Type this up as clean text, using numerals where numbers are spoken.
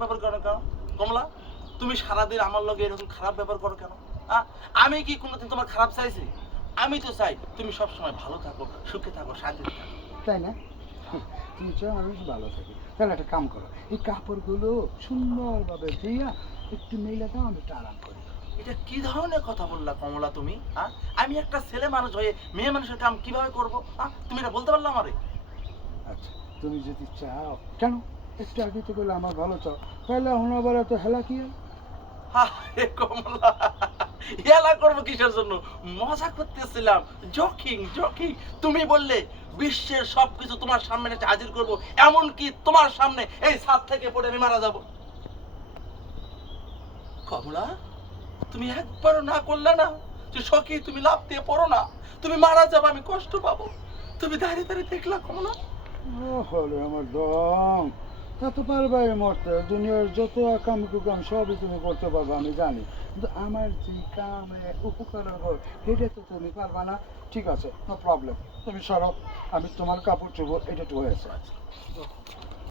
ব্যবহার করো কেন? কমলা, তুমি সারাদিন আমার লগে এরকম খারাপ ব্যবহার করো কেন? আমি কি কোনোদিন তোমার খারাপ চাইছি? আমি তো চাই তুমি সবসময় ভালো থাকো, সুখে থাকো, শান্তিতে থাকো। তাই না? তুমি চাও আমি ভালো থাকি, তাহলে একটা কাম করো, এই কাপড়গুলো সুন্দরভাবে দিয়া একটু মেলে দাও, আমি একটু আরাম করি। এটা কি ধরনের কথা বললা কমলা তুমি? আমি একটা ছেলে মানুষ হয়ে মেয়ে মানুষের কাম কিভাবে করবো? তুমি এটা বলতে পারলা আমারে? আচ্ছা, তুমি যদি চাও, কেন একটু আগে তো বলে আমার ভালো চাও, তাহলে এখন আবার এত হেলা কি আর? হে কমলা, হেলা করবো কিসের জন্য? মজা করতেছিলাম, জকিং জকিং। তুমি বললে বিশ্বের সবকিছু তোমার সামনে এসে হাজির করবো, এমনকি তোমার সামনে এই ছাদ থেকে পড়ে আমি মারা যাব। কমলা, তুমি একবারও না করলে না যে সখী তুমি লাফ দিয়ে পড়ো না, তুমি মারা যাবে, আমি কষ্ট পাবো। তুমি দাঁড়িয়ে দাঁড়িয়ে দেখলা কমলা? হলে আমার দম, তা তো পারবে মরতে, দুনিয়ার যত কাম কুকাম সবই তুমি করতে পারবে আমি জানি, কিন্তু আমার যে কামে উপকারের হয় সেটা তো তুমি পারবা না। ঠিক আছে, নো প্রবলেম, তুমি সরো, আমি তোমার কাপড় চোপড় এটা একটু হয়েছে।